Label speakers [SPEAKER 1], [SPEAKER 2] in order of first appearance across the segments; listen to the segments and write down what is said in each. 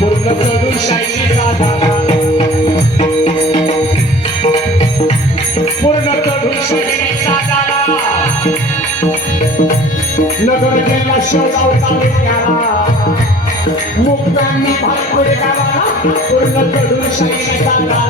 [SPEAKER 1] पूर्ण करून शाही साधाला पूर्ण शाही साधाला नगर गेला तालुक्याला मुक्तांनी भागपुर गावाला पूर्ण करून शाही साधाला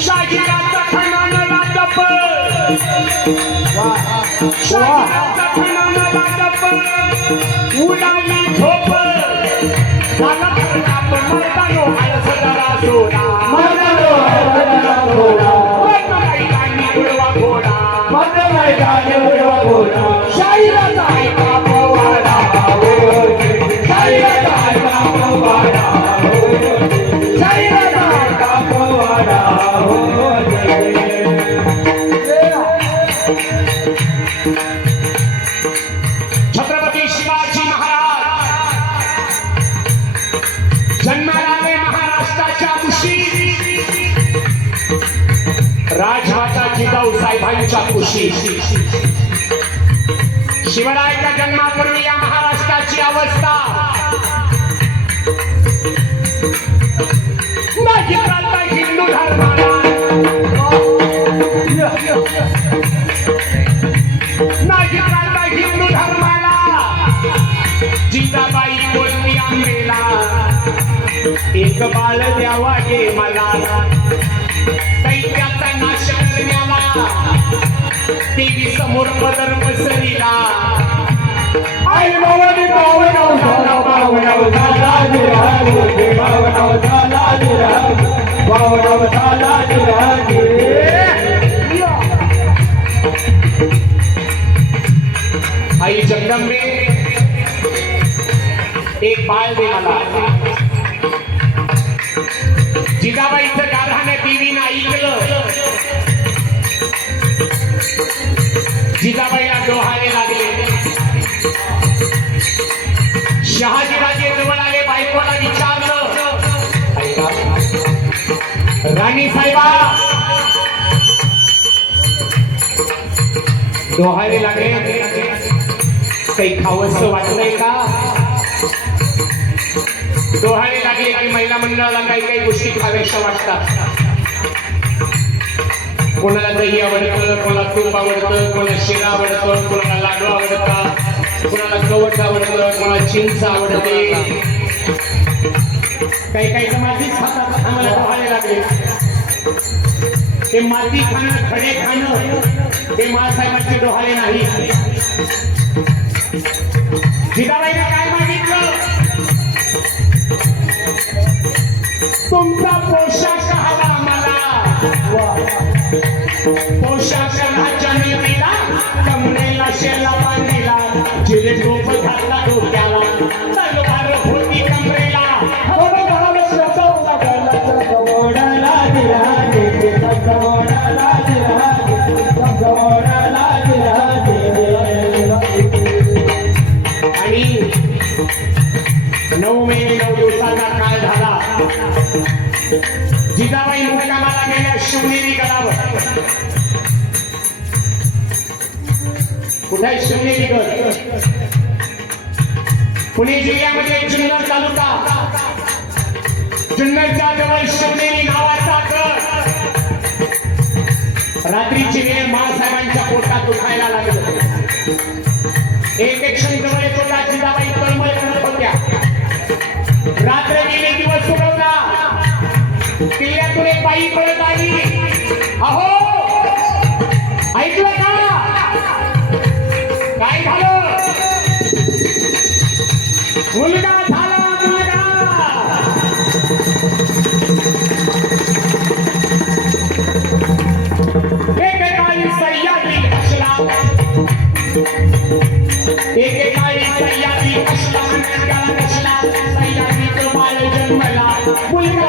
[SPEAKER 1] शाहिराचा खणानं जप शाहिराचा खणानं उडाली झोप झाला सोडा उडवा घोडा खुशी. कुशी शिवरायाच्या जन्मापूर्वी या महाराष्ट्राची अवस्था. नाही हिंदू धर्माला. नाही हिंदू धर्माला. जिजाबाई बोलती आंबेला एक बाळ द्यावा हे मला. देवी समोर पदर पसरला आई भवानी पावन झाला पावन झाला आई जगदंबे एक बाळ दे मला. जिजाबाईचं गाधाने देवीनं ऐकलं जिजाबाईला डोहाळे लागले. शहाजीराजे जवळ आले बायकोला विचारलं राणी साहेबा. डोहाळे लागले. काही खावस वाटलंय का? डोहाळे लागले की महिला मंडळाला काही काही गोष्टी खाव्याशा वाटतात. कोणाला दही आवडतं कोणाला तूप आवडतं कोणाला शिरा आवडतं कोणाला लाडू आवडतात कोणाला कवच आवडतं कोणाला चिंच आवडते. काही काही तर मातीच खातात आम्हाला पाहायला लागले. ते माती खाणं खडे खाणं ते माळसाहेबांचे डोहाळे नाही. जिजाबाईने काय मागितलं? तुमचा पोशाख हवा मला पोशाख राजा नेमिला कमरेला शेला बांधिला जिरे पुणे जिल्ह्यामध्ये जुन्नर तालुका. जुन्नरच्या जवळ शिवनेरी नावाचा गड. रात्रीची वेळ माळसाहेबांच्या पोटात दुखायला लागत एक एक क्षण जवळ येत होता जिजाबाई तळमळ करत होत्या. रात्र गेले दिवस उगवला किल्ल्यातून एक बाई पळत आली. अहो! ऐकलं का? काय झालं? मुलगा झाला मुलगा! एकेकाळी सह्याद्री असला. एकेकाळी सह्याद्री असला नसला नसला सह्याद्रीचं बाळ जन्मला मुलगा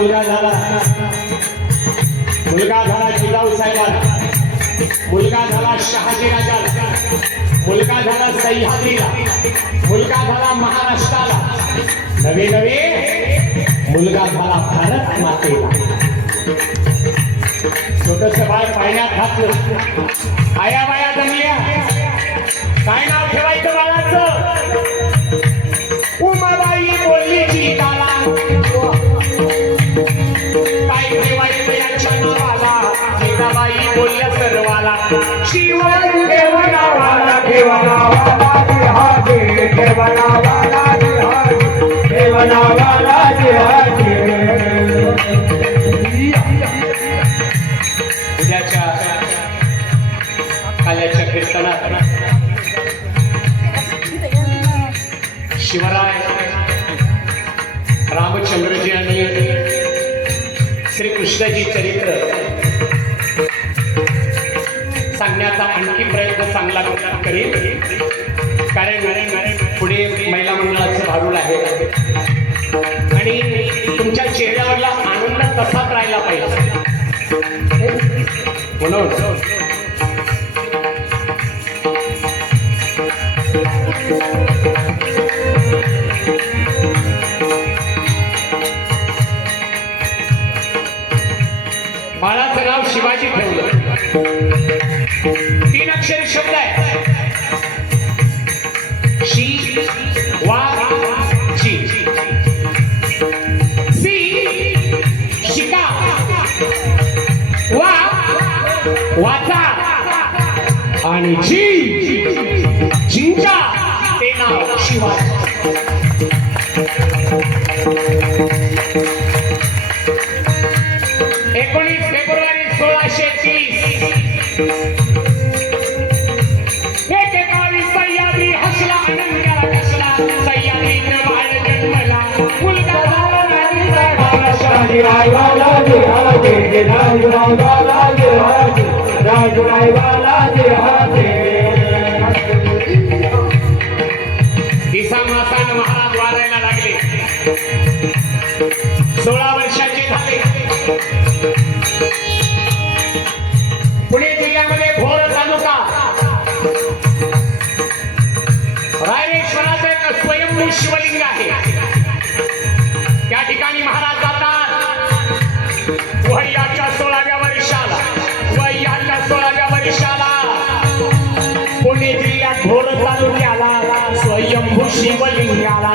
[SPEAKER 1] मुलगा झाला. मुलगा झाला जिजाऊ साहेबाला मुलगा झाला शहाजी राजाला मुलगा झाला सह्याद्रीला. मुलगा झाला महाराष्ट्राला. नवे नवे मुलगा झाला भारत मातेला. छोटस बाळ पाण्यात घातलं. आया बाया जमल्या काय नाव ठेवायचं बाळाचं? जीताबाई बोलल्या सर्वाला शिवाजी देव नावाला उद्याच्या काल्याच्या कीर्तनात शिवराय रामचंद्रजी आणि श्रीकृष्णजी चरित्र सांगण्याचा आणखी प्रयत्न चांगला करेन. कारण पुढे महिला मंडळाचं भारूड आहे. आणि तुमच्या चेहऱ्यावरला आनंद तसाच राहिला पाहिजे. म्हणून बाळाचं नाव शिवाजी ठेवलं. तीन अक्षरी शब्द आहे शी वा ची. सी शिका. वा वाचा. आणि जी चिंचा ते नाव शिवाय. लागले सोळा शिवलिंगाला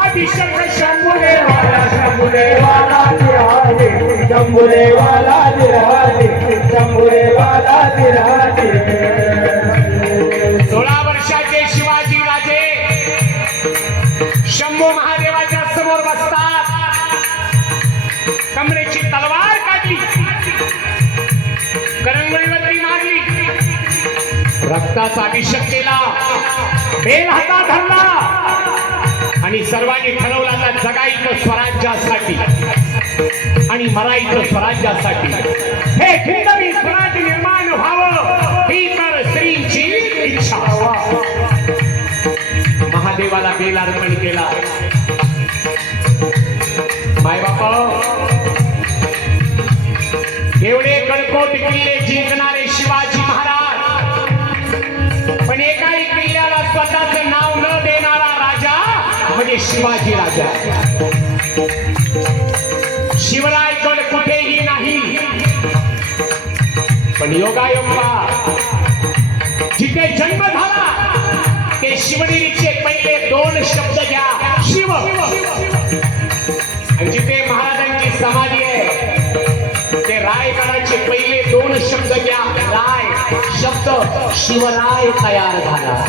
[SPEAKER 1] अभिषेक शंभुदेवाला.
[SPEAKER 2] शंभुदेवाला विराजे शंभुदेवाला विराजे शंभुदेवाला विराजे
[SPEAKER 1] सोळा वर्षाचे शिवाजी राजे. शंभू महादेवाच्या समोर बसतात. कमरेची तलवार काढली. करंगळीवरती मारली. रक्ताचा अभिषेक केला. बेल हातात आणि सर्वांनी ठरवलं आता जगायचं स्वराज्यासाठी. आणि मरायचं स्वराज्यासाठी. हे हिंदवी स्वराज्य निर्माण व्हावं ही तर श्रींची इच्छा. महादेवाला बेल अर्पण केला. माय बापा एवढे कडकोट किल्ले जिंकणारे शिवाजी राजा। शिवरायगड कुठेही नाही। पण योगायोगा जिथे जन्म झाला ते शिवनेरीचे पहिले दोन शब्द घ्या शिव। आणि जिथे महाराजांची समाधी आहे ते रायगडाचे पहिले दोन शब्द घ्या राय शब्द शिवराय तयार झाला।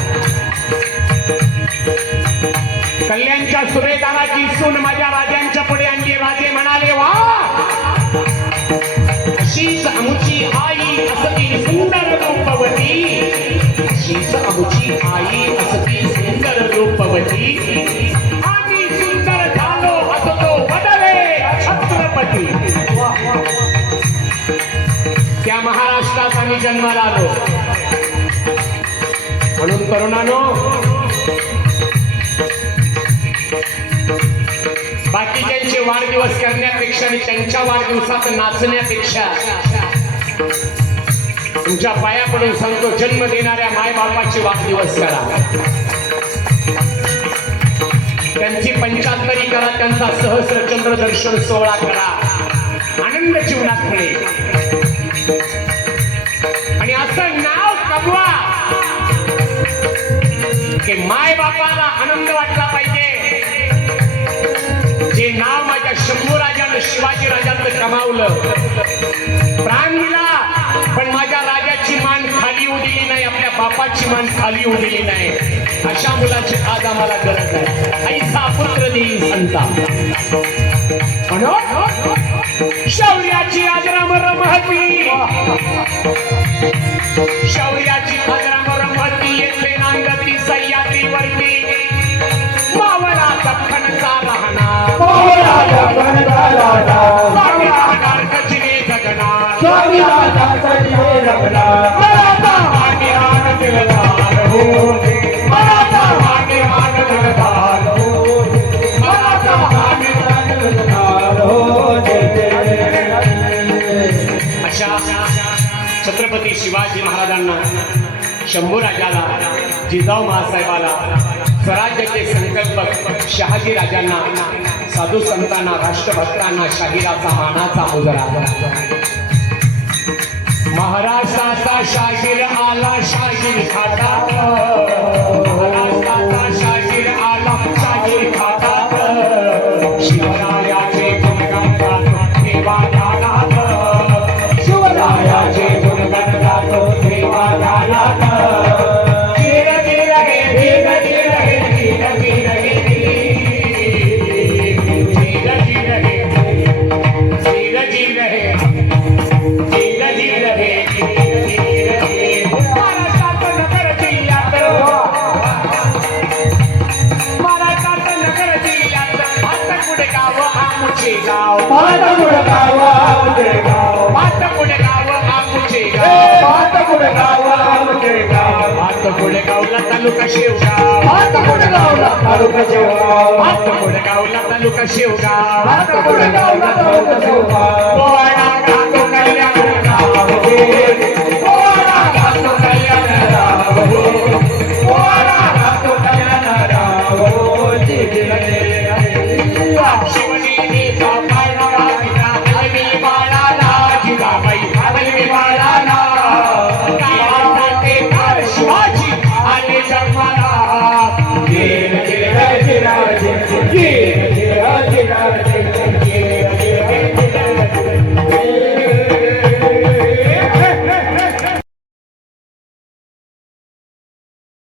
[SPEAKER 1] कल्याणच्या सुभेदाराची सून माझ्या राजांच्या पुढे आणली. राजे म्हणाले वा! अशीच आमची आई असती सुंदर रूपवती. अशीच आमची आई असती सुंदर रूपवती. आम्ही सुंदर झालो असतो बदले छत्रपती. त्या महाराष्ट्रात आम्ही जन्माला आलो. म्हणून करुणानो बाकीच्यांचे वाढदिवस करण्यापेक्षा आणि त्यांच्या वाढदिवसात नाचण्यापेक्षा तुमच्या पाया पडून सांगतो जन्म देणाऱ्या मायबापाचे वाढदिवस करा. त्यांची पंचाहत्तरी करा त्यांचा सहस्र चंद्र दर्शन सोहळा करा. आनंद जीवनात मिळेल. दाखवलं प्राण दिला पण माझ्या राजाची मान खाली होऊ दिली नाही आपल्या बापाची मान खाली होऊ दिली नाही. अशा मुलाची आज आम्हाला गरज आहे. ऐसा पुत्र देईल संता म्हणून शौर्याची आजरामर महती शौर्याची आजरामर महती येथे नांगती सह्याद्रीवरती. मावळा दखनचा राहणार.
[SPEAKER 2] मावळा
[SPEAKER 1] दखनचा राहणार. छत्रपती शिवाजी महाराजांना शंभू राजाला जिजाऊ महासाहेबाला स्वराज्याचे संकल्पक शहाजी राजांना साधू संतांना राष्ट्रभक्तांना शाहिराचा मानाचा मुजरा महाराष्ट्राचा शाहीर आला शाहीर खाता. महाराष्ट्राचा शाहीर आला शाहीर खाता. शिवरायाचे तालुका शेवगाव.
[SPEAKER 2] माता गुडगावला तालुका शेवगाव.
[SPEAKER 1] भातकुडे गावला तालुका शेवगाव.
[SPEAKER 2] माता गुडगावला तालुका शेवगाव.
[SPEAKER 1] पोवाडा